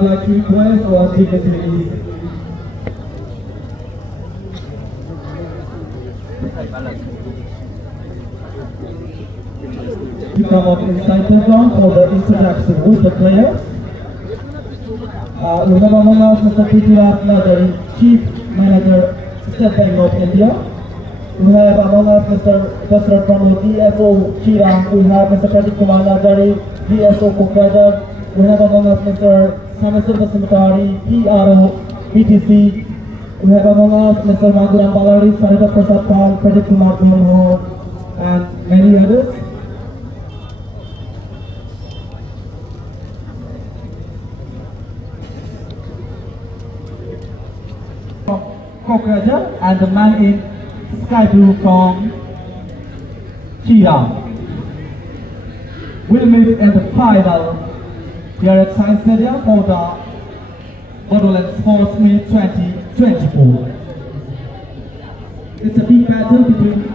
would like to request our dignitaries to come up inside the ground for the introduction with the players. We have among us Mr. Prithviraj Nadari, Chief Manager, State Bank of India. We have among us Mr. Dasrat Pramod, DSO Chira. We have Mr. Pradeep Kumar Nadari, DSO Kokrajhar. We have among us Mr. Samasundar Samatari, PRO, BTC. We have among us Mr. Madhuram Balari, Sarita Prasad Pal, Pradeep Kumar Dhonhor, and many others. Kokrajhar and the man in sky blue from Chira will meet in the final here at Science Stadium for the Bodoland Sports Meet 2024. It's a big battle between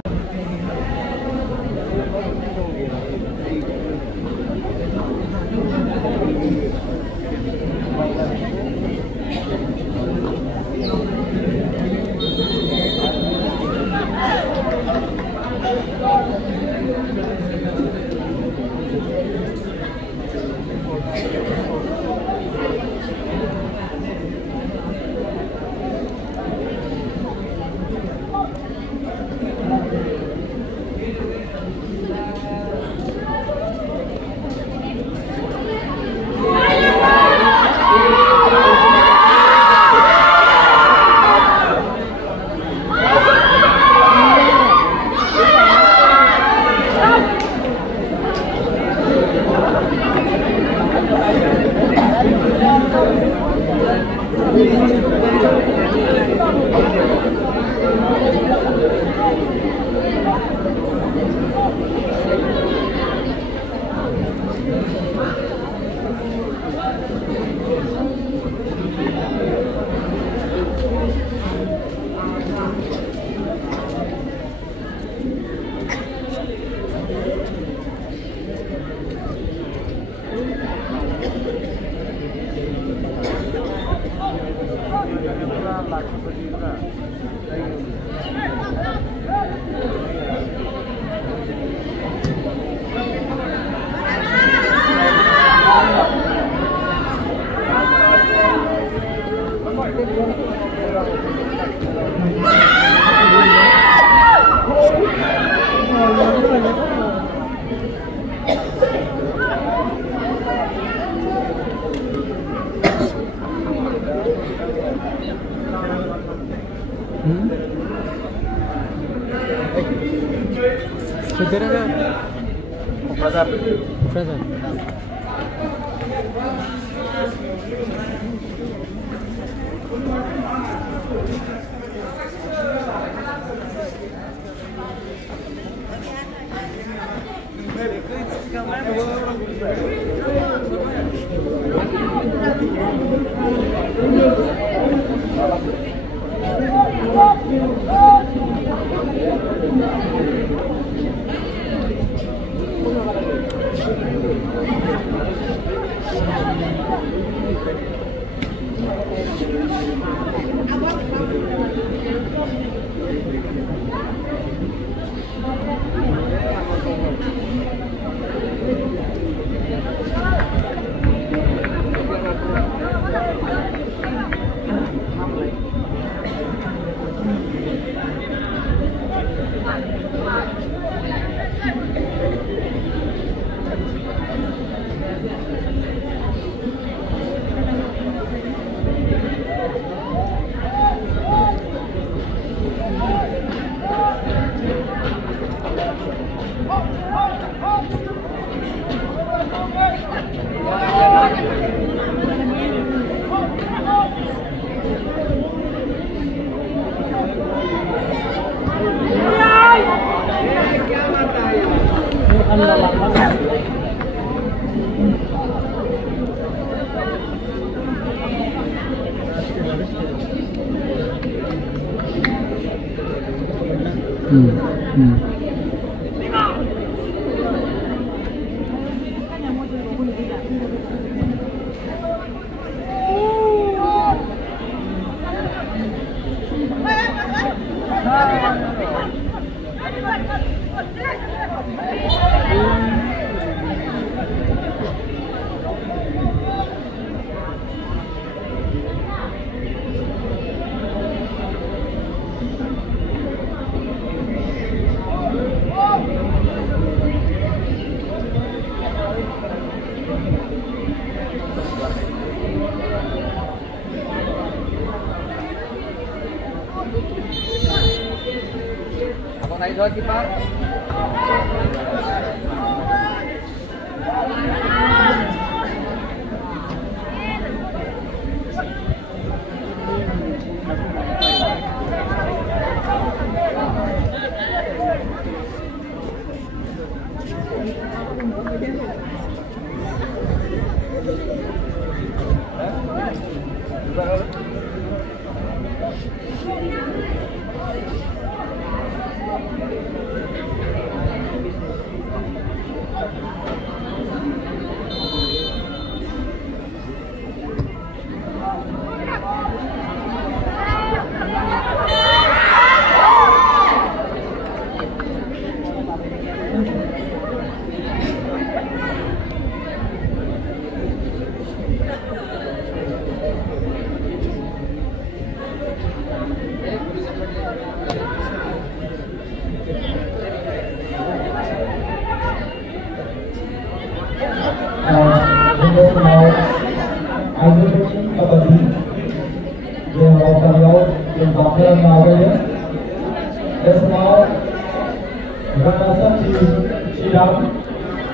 Rồi chị bác.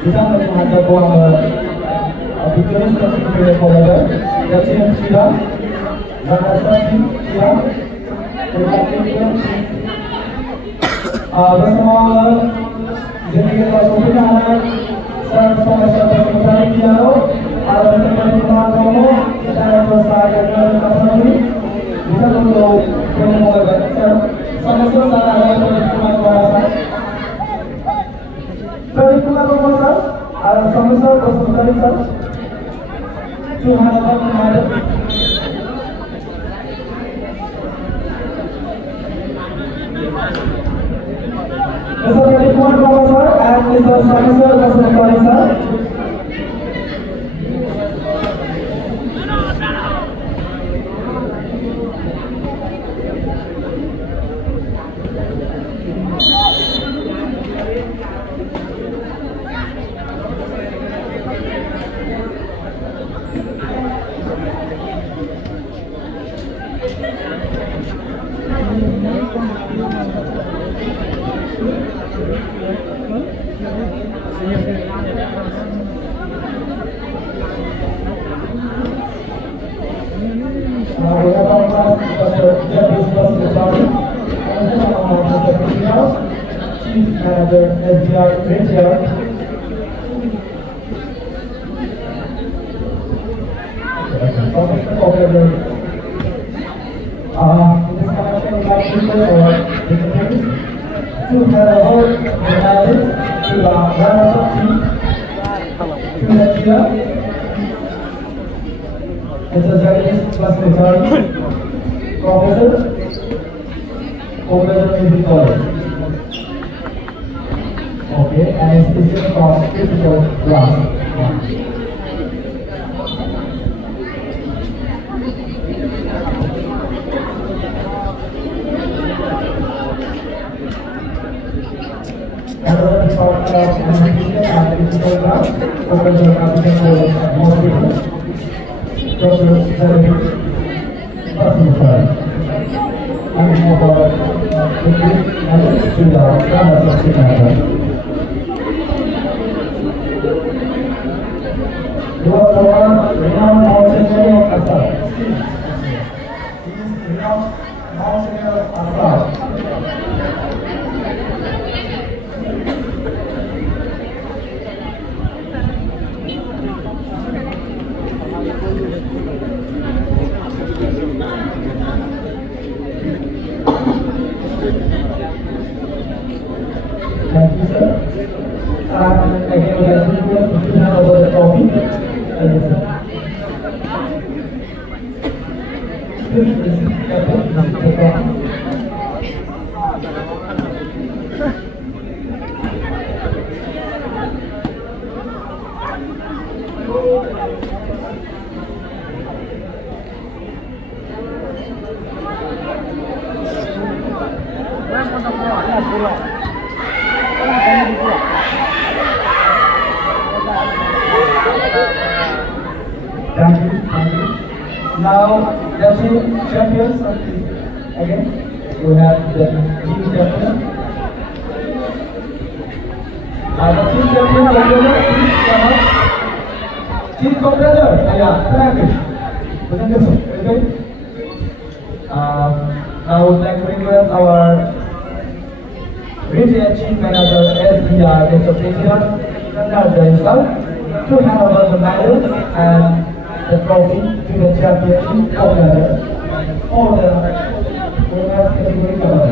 Kita menghadap bikin seperti kolega, jadi siap, bahasa siap, bersama jadi kita sudah sama-sama mencari piano, ada seperti kamu, kita bersama dengan kamu, bisa untuk sama-sama ada pertemuan Perikula Komasa, ada sama-sama bersementara sah. Tuhan akan menghadap. Mr. Perikula Komasa and Mr. Sama-sama bersementara sah. Chief Manager SBR Richard. Okay, and this is from physical class. Another department of Education and Physical class, Professor Abhishek Mohammed, Dr. Zahid Basmukar, and about English and Sridhar Ramaswamy. You are the one renowned mountaineer of Assam. He is renowned mountaineer of Assam. Thank you, sir. I can hand over the trophy. Thank you. Now, the team champions again. We have the team champion. The team champion, please come up. Team competitor, thank you. Okay. Now I would like to request our regional chief manager SDR, Mr. President, to hand over the medals and the trophy to the championship competitor for the women's category.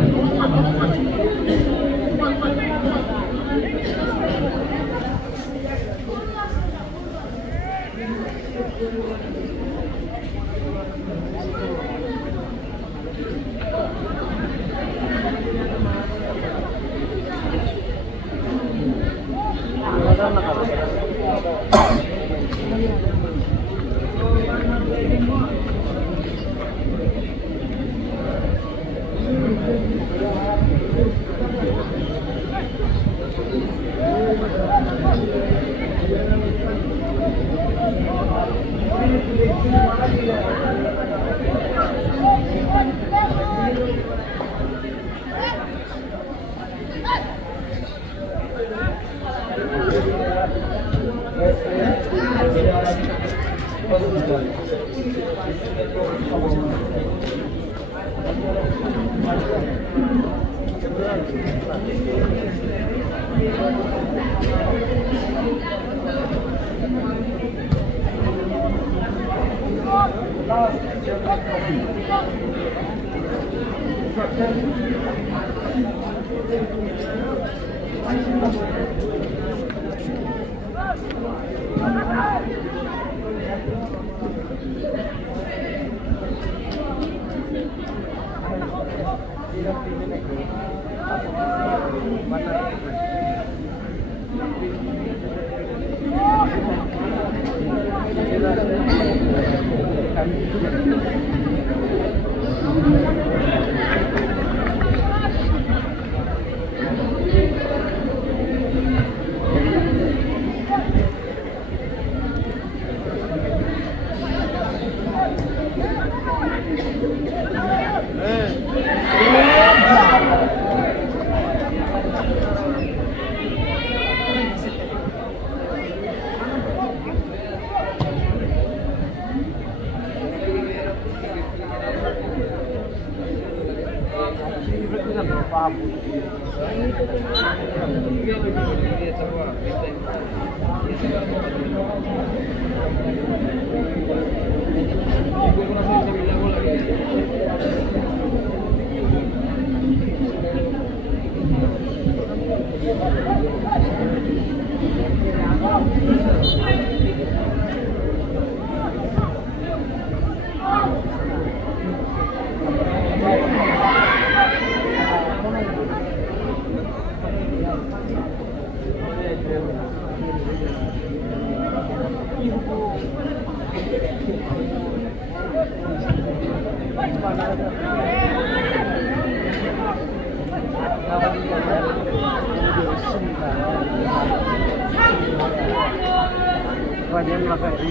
Và nên là phải đi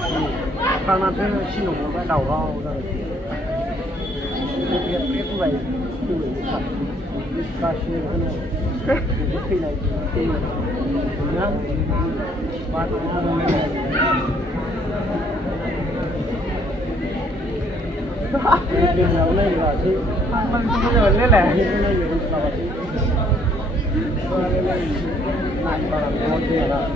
sang năm thế xin một cái đầu vào rồi thực hiện cái vậy từ thật và xin hơn khi này thì nhá và đừng nào lên là chứ mình không bao giờ lên lẻ thì lên là lên lại và làm con kia là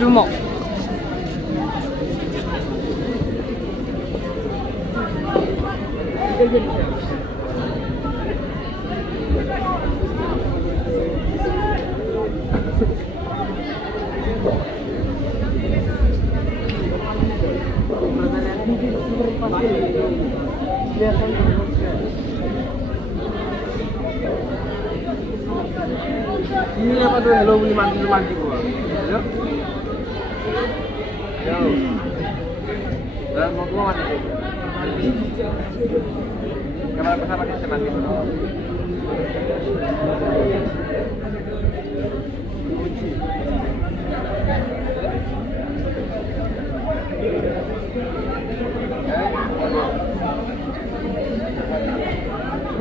주먹. Ini apa tuh hello beli mandi gua. Ya. Jauh. Dan mau gua mandi. Kamera besar pakai mandi.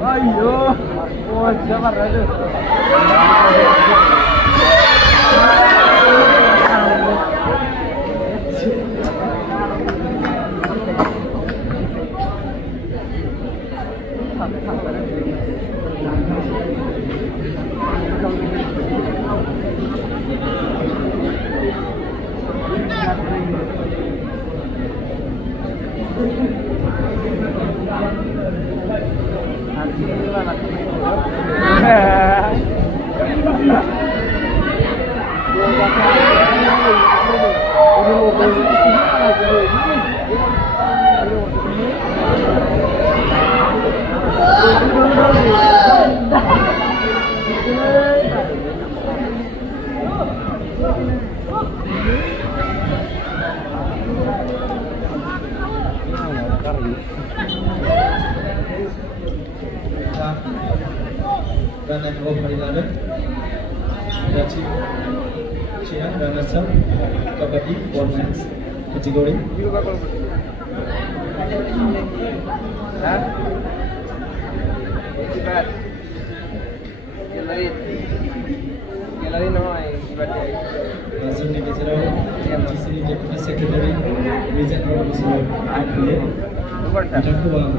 Ayo, wah jangan ada. राननाय हाबाफारि लादों दा चिरां रानार्सआप kabaddi बलमेन्स category जोंनि गेजेराव एमटिसिनि deputy secretary रिजेन्द्र Basumatary फैयो बिथांखौ आं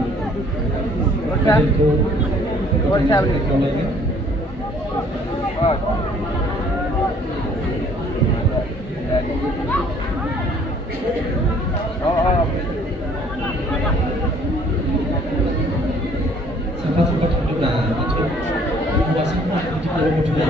खावलायगोन साफा साफा थांदोंब्ला नाथाय हौवासाफोरा बिदि गरमथिला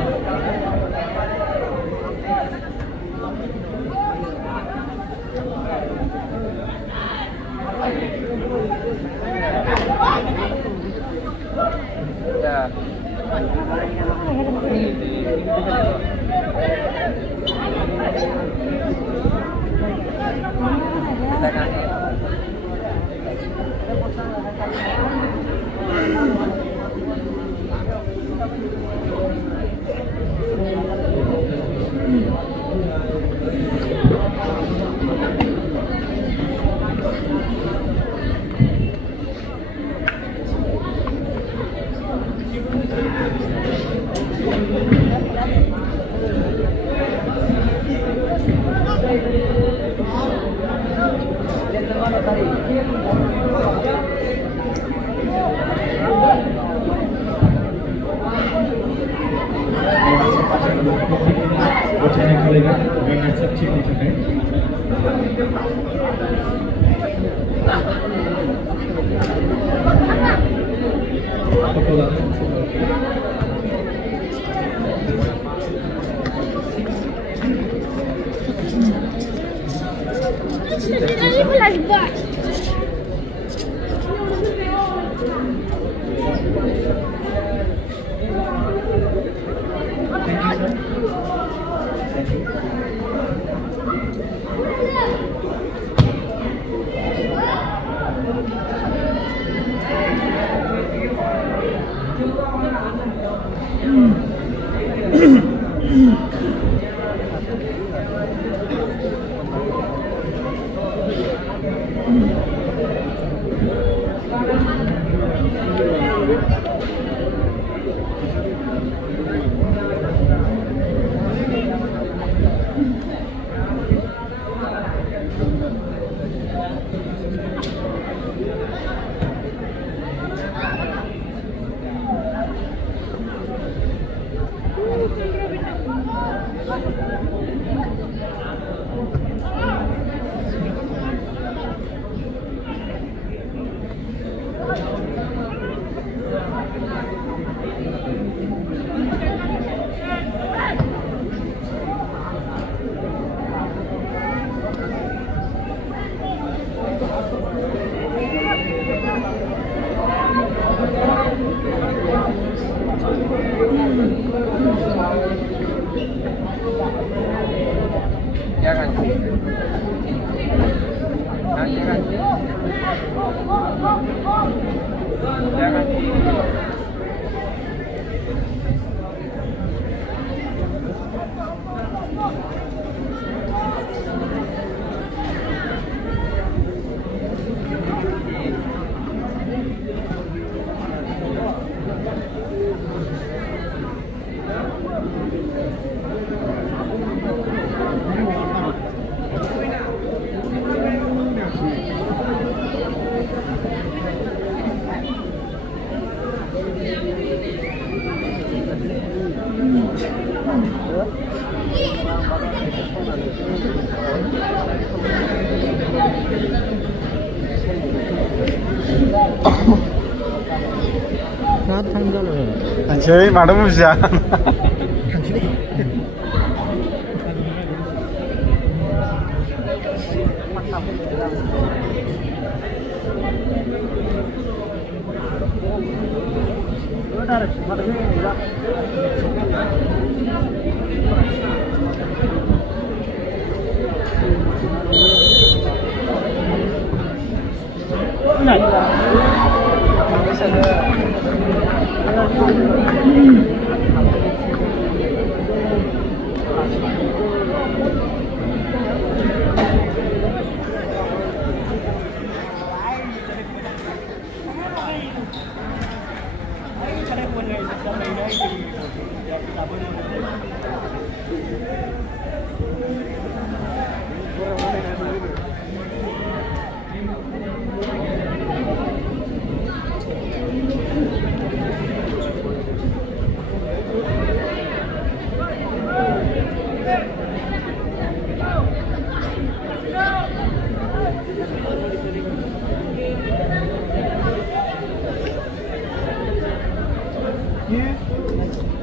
Anjay, madam bisa.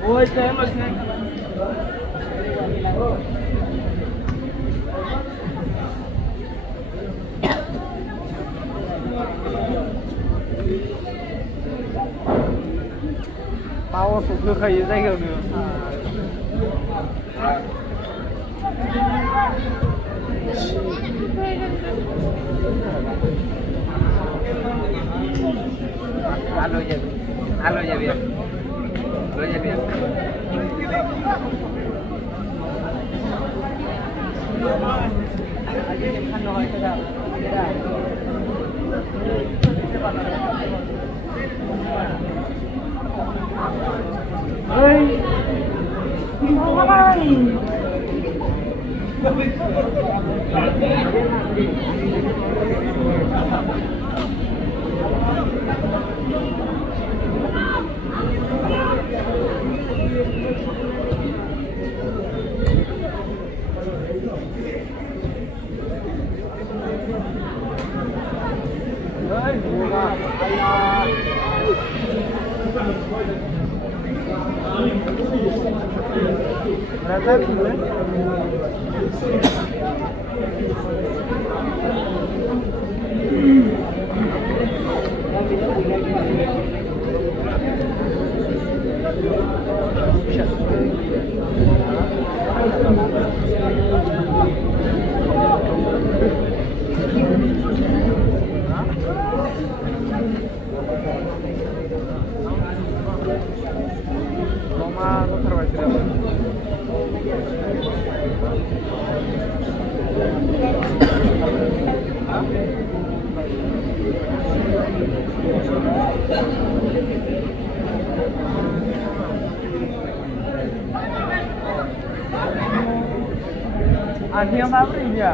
Ôi, xem mà xem. Tao cũng chưa khai dây được nữa. Alo ya, alo ya bien. Lo ya bien. Ada yang favorit ya?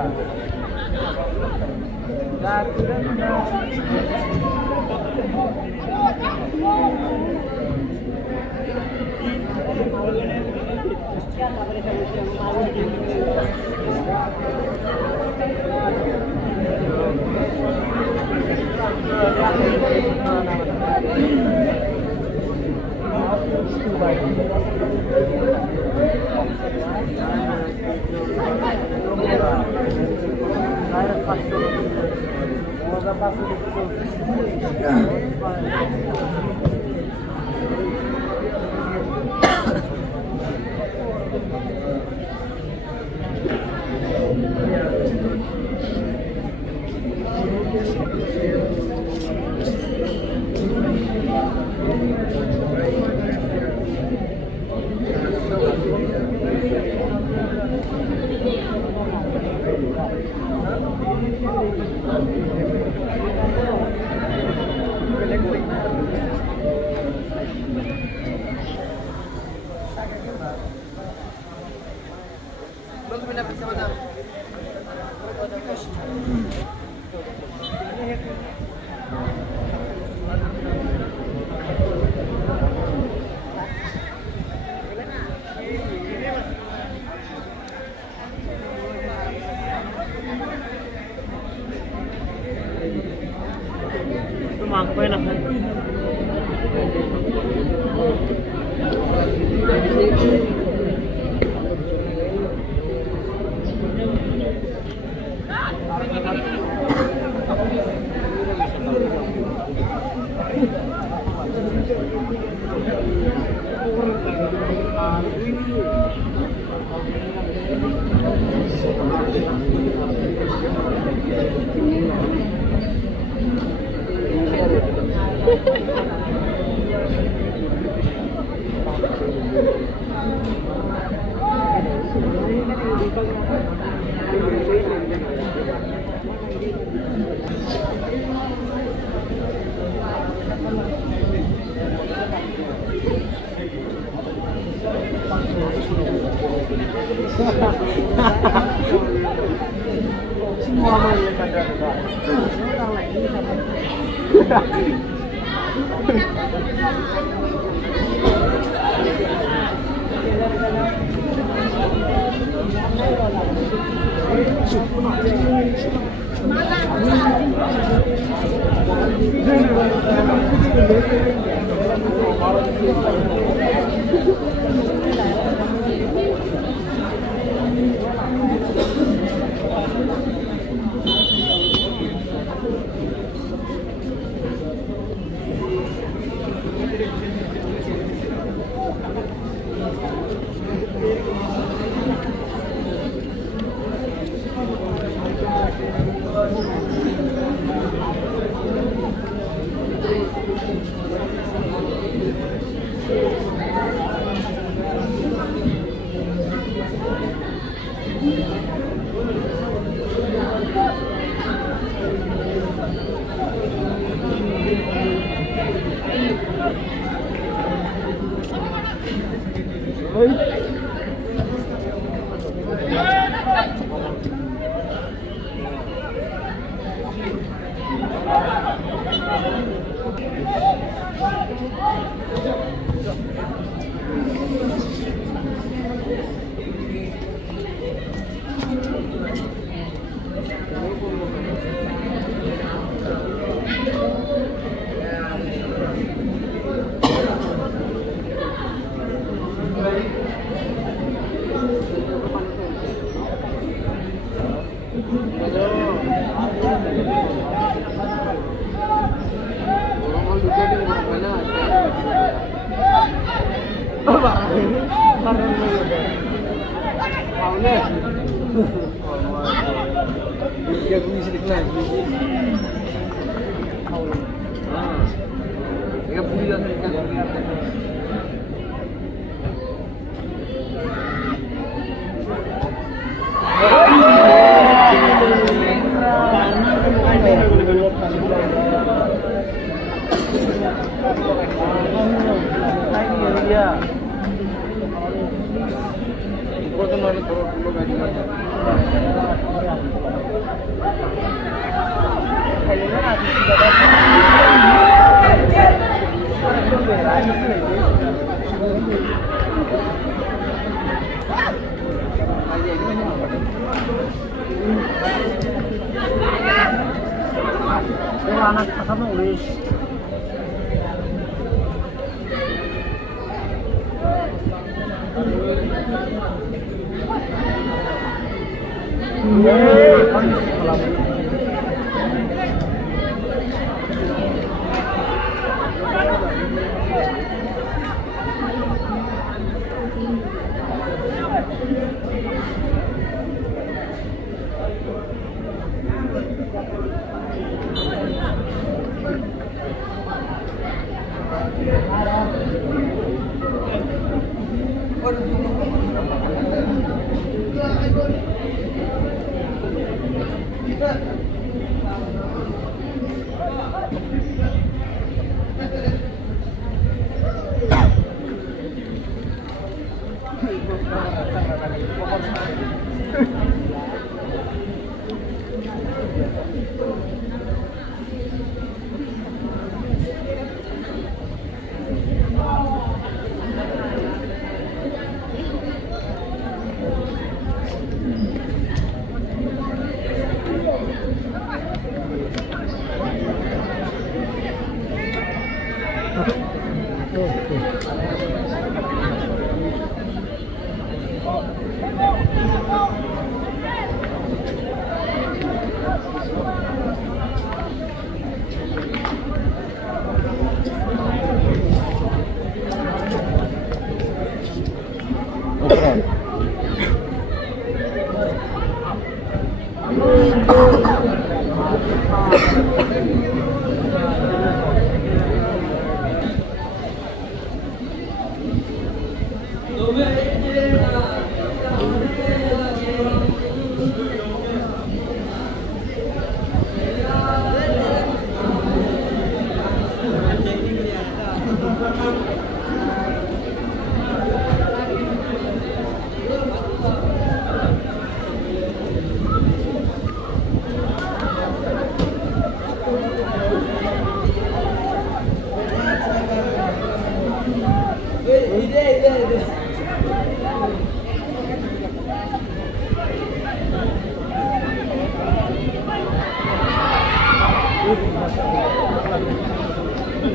It's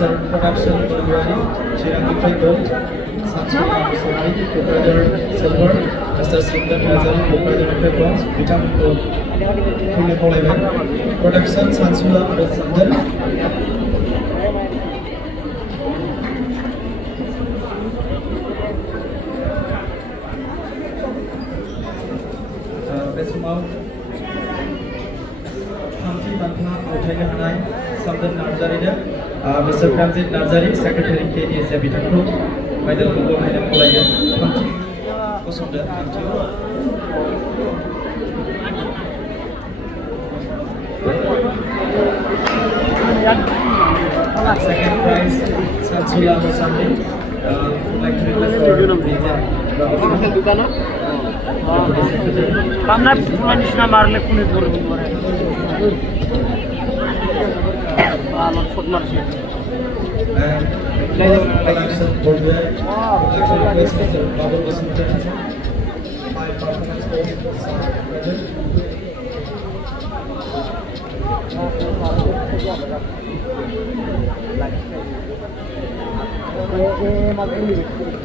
a production February, Chirang Gold, Sansula Sonali, proprietor Silver, Mr. Sundar Razali, proprietor Bronze, Vitamin Gold, production Sansula Sundar. Besumau Hamti Bantha Authaino Hanai Samdan Narzari Mr. Pramjit Narzari Secretary KDSA Bitanko Medal Google Haina Polaya Hamti Kosumda thank you. Second prize Sansula Mozambique like to request Kamna manisna marle kuni dhore dhore. Alon shot marche. And collection boardware. Collection request Mr. Babu Basanta. High performance coach.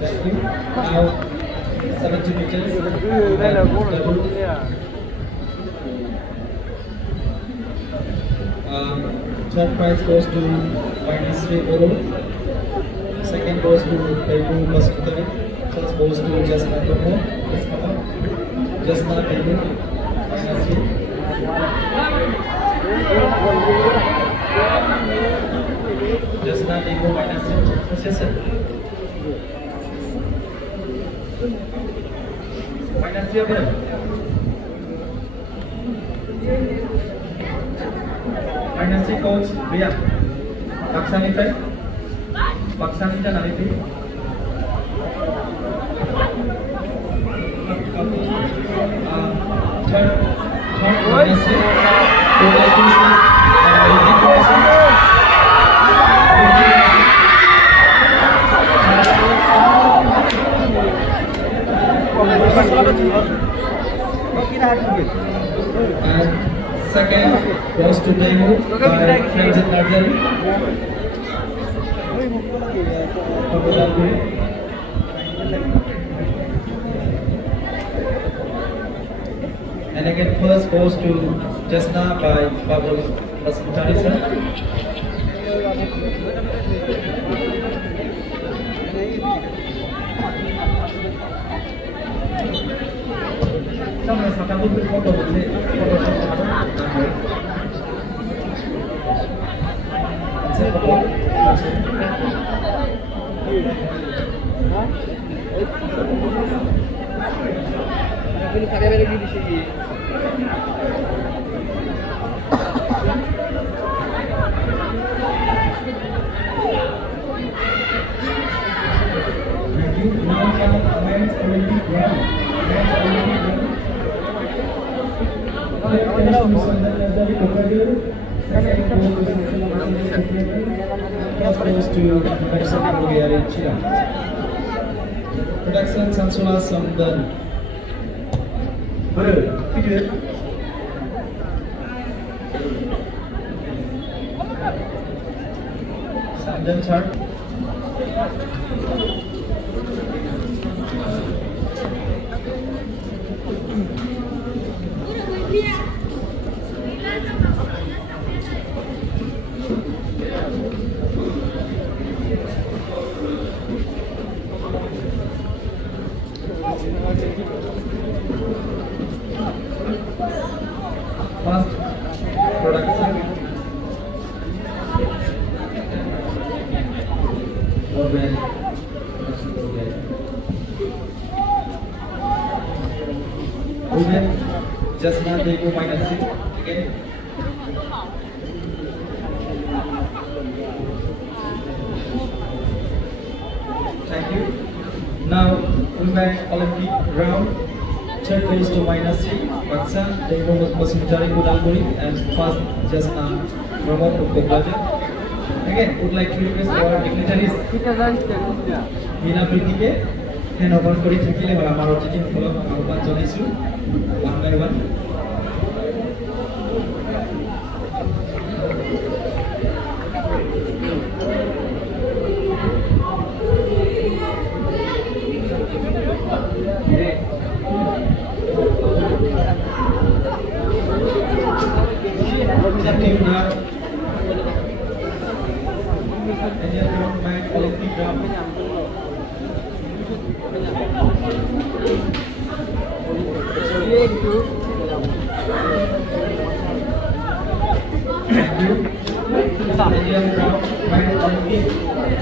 Thank you. Now 70 meters. Third prize goes to Vainasri Oro. Second goes to Telugu Basantari. First goes to Jasna Tomo. Yes, come on. Jasna Telugu. Vainasri. Jasna Telugu Vainasri. Yes, sir. Vainasri apa? Vainasri coach Ria. Paksanita. Paksanita nanti. Third Vainasri. And second goes to Daegu by Pramjit Narzari. And again first goes to Jasna by Babul Basantari sir. Sama sama tu foto ni, foto Production Sansula Samdan. Samdan chart. First production. Women just now they go minus 6 again. Thank you. Now, women Olympic round. Third goes to -3, Baksa, then goes Masumjari Udalguri, and first just Ramon Ukboglaja. Again, would like to request our dignitaries. Hina Pritike, hand over for it, Hikile, or Amaro Chicken, follow Alban Jonisu, one by one.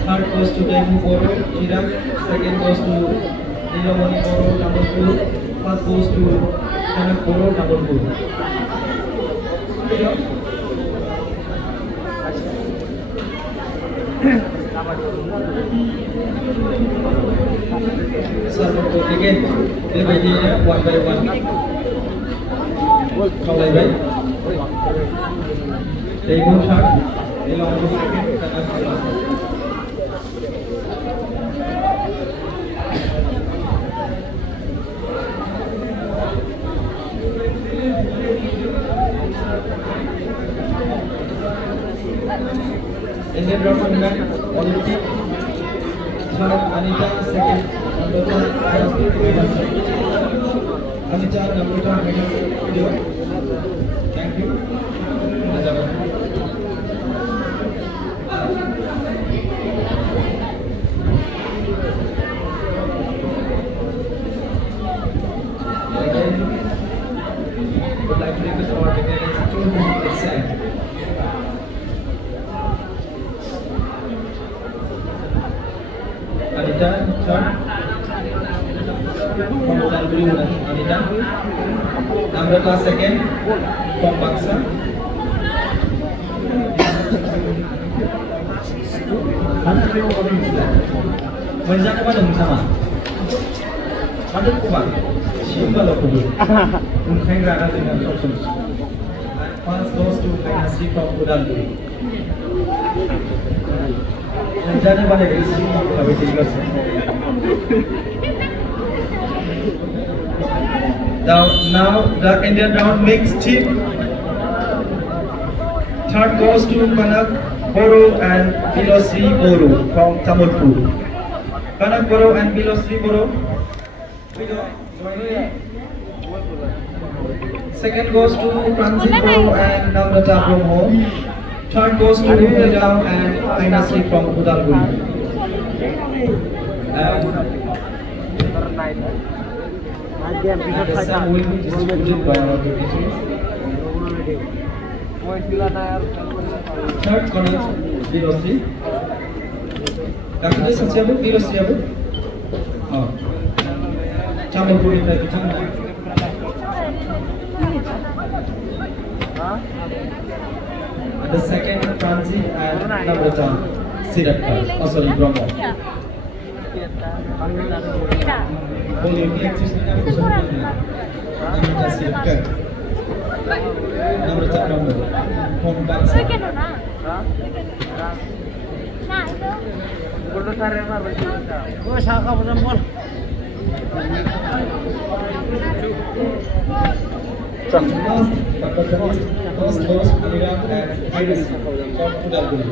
Third goes to Daimu Boro, Chirag. Second goes to Nilamani Boro, number 2. First goes to Kanak Boro, number 2. Again, one by one. Come like that. They go shot. They long to second. Indian round women Olympic. Third Anita, second Namrata, Anita, Namrata, video. Thank you. Again, would like to request our dignitaries to move this side. Anita, third. From Dalguri, Anita. Namrata, second. From Baksa. Menjadi apa dengan sama? Ada kubang, siapa lo kubur? Mungkin rada dengan options. First goes to Dynasty from Udalguri. Menjadi apa dengan siapa lebih tinggal? Now the Indian round mixed team. Third goes to Kanak Boro and Bilosri Boro from Tamilpur. Kanak Boro and Bilosri Boro. Second goes to Francis Boro and Namrata from home. Third goes to Nidam and Dynasty from Udalguri. The sum will be distributed by our dignitaries. Third corner, Bilosri. Dr. Sachiabu, Bilosri Abu. Oh. Tamilpur in the kitchen. And the second, Franzi and Namrata, Siratka. Oh, sorry, Brahmo. Holy electricity, Namrata, Siratka. Namrata, Brahmo. Home back. First goes Nidam and Iris from Udalguri.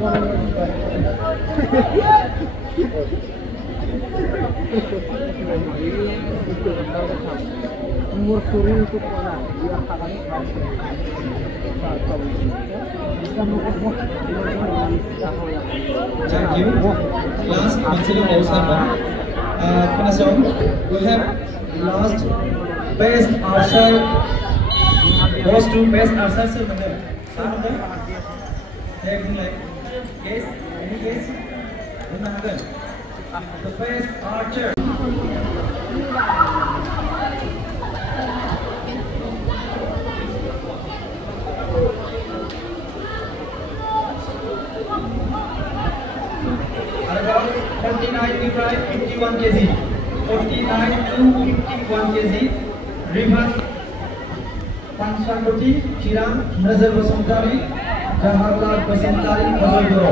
Thank you. Last consider also Panasonic. We have last best archer. Goes to best archer. Sir, anything like case? Any case? The best archer. Around 49 we tried 51 kg. 51 kg, Rivas Panchakoti, Chirang, Nazar Basantari, Jawaharlal Basantari, Ajoy Doro.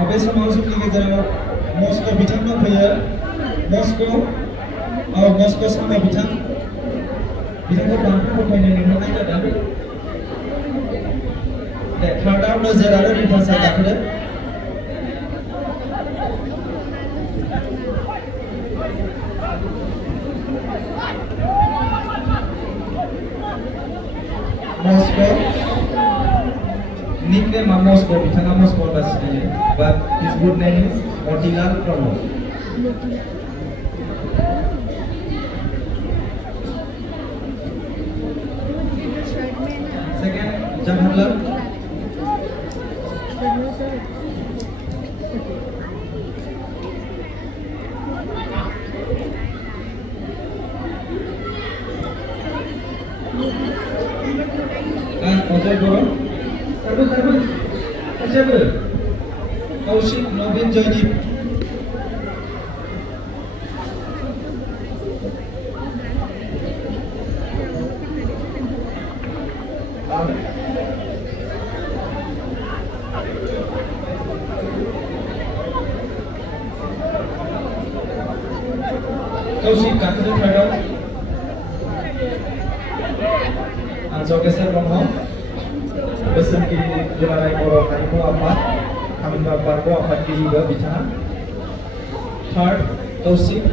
Abis masuk di negara Moskow bitang no player, Moskow sama bitang ko bangku ko pene ni mana ada dah. Third out Nazar ada di fasa dakle. Moscow, nickname of Moscow, bitanga Moscow basically, but his good name is Motilal Pramod. Second, Jawaharlal. Ajoy Doro. Serbu. Siapa? Kaushik Nobin Joydeep. Kaushik Katri Third. Jogeser Brahma. Besan kiri jelarai Borok Harimau Apat, kami bapak ko apat kiri juga bicara. Third, Kaushik.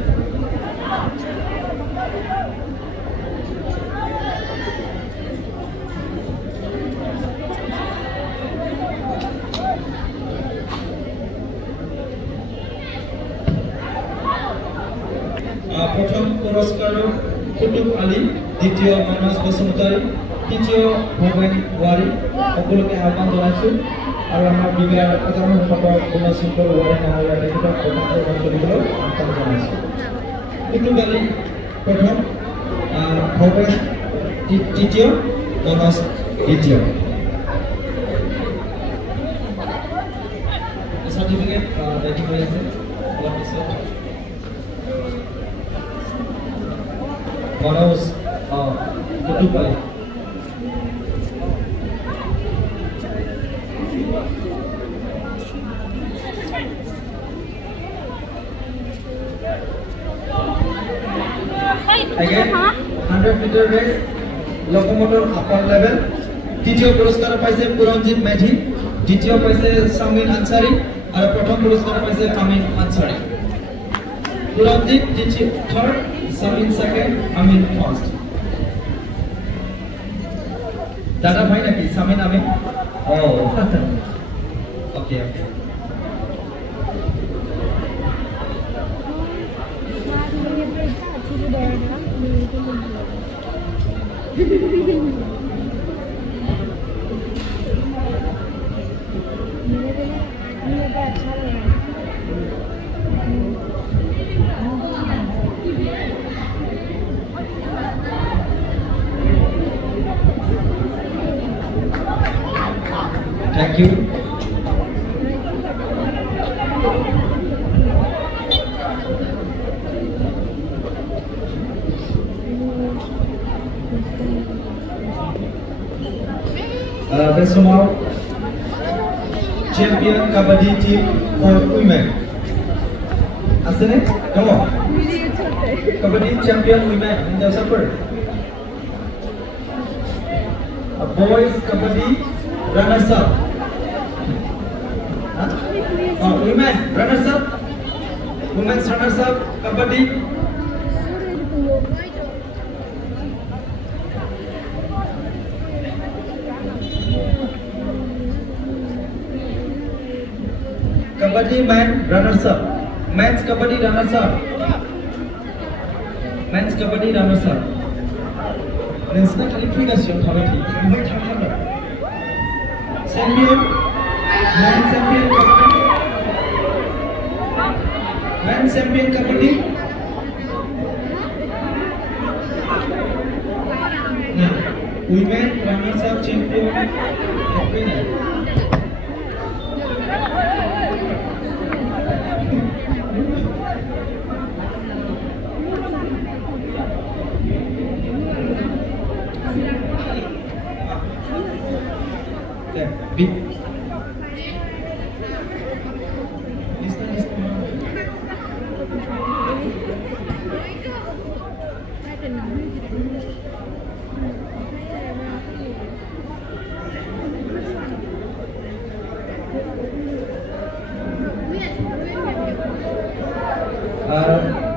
প্রথম পুরস্কার কুতুব আলী, দ্বিতীয় মানস বসুমতারি, তৃতীয় ভবেন ওয়ারি, সকলকে আহ্বান জানাইছো আর আমার বিবিয়ার প্রধান সম্পাদক গুণশঙ্কর ওয়ারি মহোদয় তেখেতক প্ৰথম কৰিবলৈ আহ্বান জানাইছো। কুতুব আলী প্ৰথম, ভবেন তৃতীয়, মানস দ্বিতীয়। সার্টিফিকেট রেডি কৰি আছে অলপ পিছত। Manos Kutup Ali. Again, 100-meter race, locomotor upper level. তৃতীয় পুরস্কার পাইছে পুরঞ্জিত মেধি, দ্বিতীয় পাইছে সামিন আনসারি আর প্রথম পুরস্কার পাইছে Amin Ansari. Puranjit third, Samin second, Amin first. Dada bhai naki Samin Amin. Oh, okay. Thank you. Best now, champion kabaddi team for women. Asane, come on. Kabaddi champion women in the supper. Boys kabaddi runners up. Women runners up. Women's runners up. Kabaddi. Kabaddi men runners up. Men's kabaddi runners up. Men's kabaddi runners up. Nensna kali figation kabaddi. Mai thamna. Champion. Men champion kabaddi. Men champion kabaddi. Women runners up champion.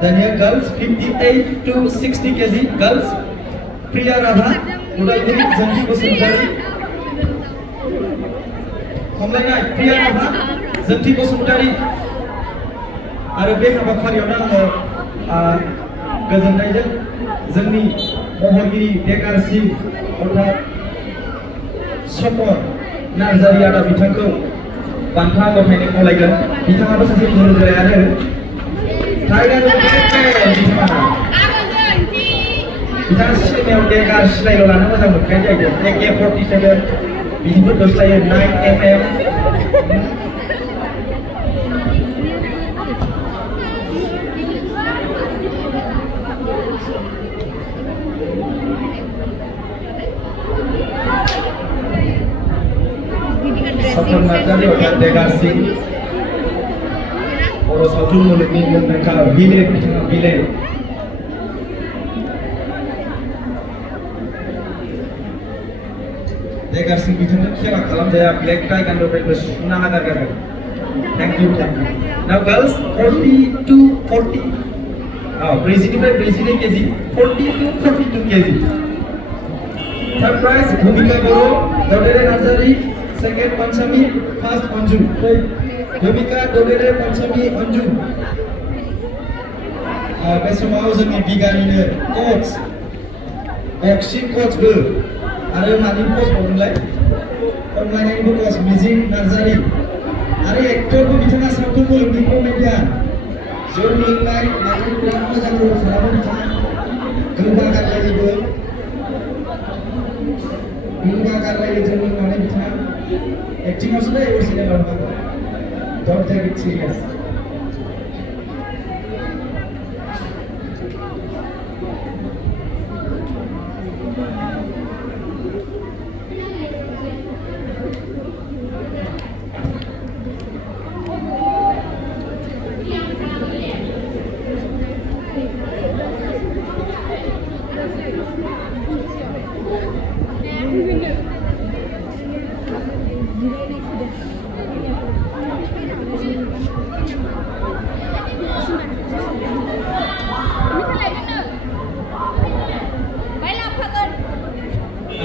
Then here girls 58 to 60 kg. Girls Priya Radha, Udalguri, Zanti Basuntari. Hamlainai Priya Radha, Zanti Basuntari. आरो बे हाबाफारियावनो आङो गोजोननायजों जोंनि महरगिरि देगारसिं अर्थात सपर नार्जारि आदा बिथांखौ बान्था गथायनो खावलायगोन। बिथाङाबो सासे गोरों बिथाङा सिनेमायाव देगार सिलायल' लानो मोजां मोनखायो जाहैदों। AK-47 बिदिबो दोस्लायो 9mm। Sopon Narzari अर्थात देगारसिं बर' सावथुन मुलुगनि मुंदांखा बिलिर बिथाङा बिलिर देगारसिं बिथांनो खेला खालामजाया ब्लेक टाइगारनिफ्रायबो सुना नागारगारो। Thank you. Now girls 40 to 40 ब्रैजिनिफ्राय 42 kg 40 to 42 kg। Third prize भूमिका बर' ददेरे Narzary. Second Panchami, first Anju. Bhumika Dodere Panchami Anju. बे समाव जोंनि बिगानिनो कोच बक्सिं कोचबो आरो मानि कोच बावमोनलाय खमलायनायनिबो कोच मिजिं नार्जारि आरो एक्टरबो बिथाङा सावथुन मुलुगनि कमेडियान जोंनि लाइफ माने बिराद मोजां रल खालामो बिथाङा गोबा गारलायोबो जोंनि माने बिथाङा acting also very original on that. Don't take it serious.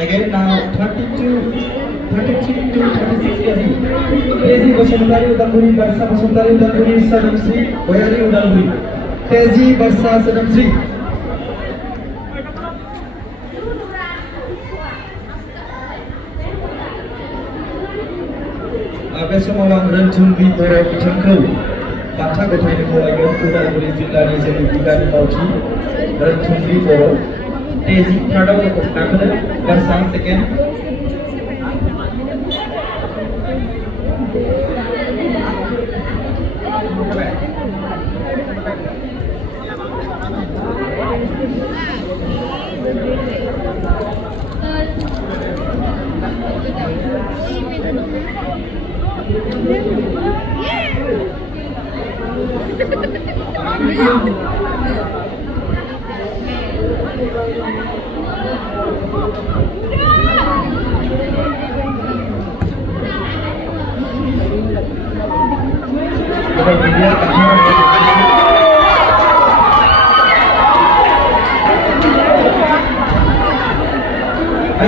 Again now 33 to 36 kg. Tezi Basuntari Udalguri, Barsa Basuntari Udalguri, Sadamsri, Boyari Udalguri. Tezi Barsa Sadamsri. बे समाव आं रोनथुमग्रि बर' बिथांखौ बान्था गथायनो खावलायगोन। उदालगुरि जिल्लानि जोंनि बिगानि मावथि रोनथुमग्रि बर'। तेजी थार्डआव गाखोदों। Barsa second।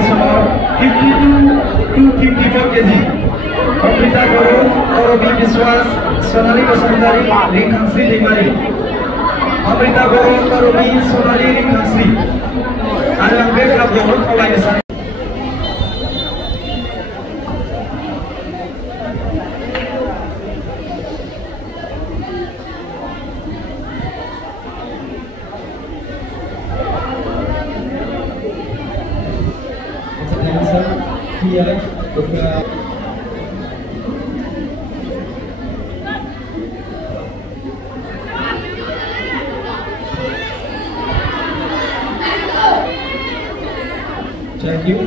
Somehow 52 to 54 kg. Amrita Goro, Orobi Biswas, Sonali Basuntari, Ringkangsri Limari. Amrita Goro, Orobi, Sonali Ringkangsri. Ada yang backup yang berkawal sana. Thank you.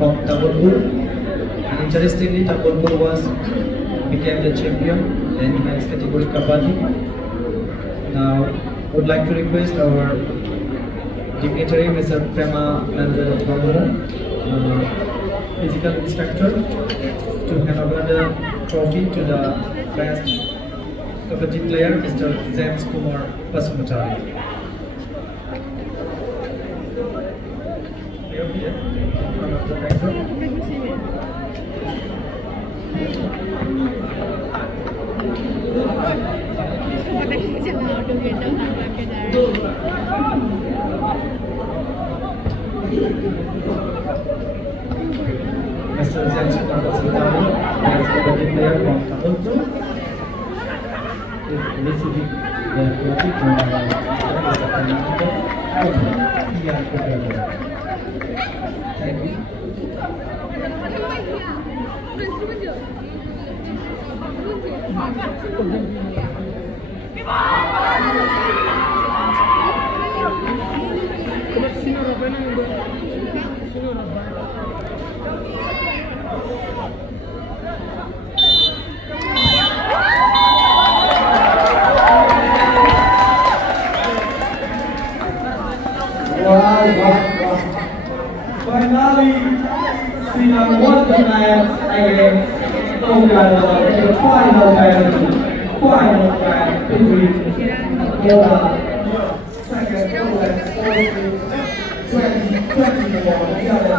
from Tambulpur. And interestingly, Tambulpur became the champion in men's category Kabaddi. Now, would like to request our dignitary Mr. Prema Nandababu, physical instructor, to hand over the trophy to the best Kabaddi player, Mr. James Kumar Pasumachari. Mr. James Kumar Pasumachari, best Kabaddi player from Tambulpur, is receiving the trophy from Thank you. Finally, Sina won the match against Ogawa in the final match between Yoga second Rolex 2024 Canada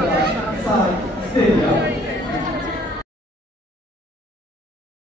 Side Stadium.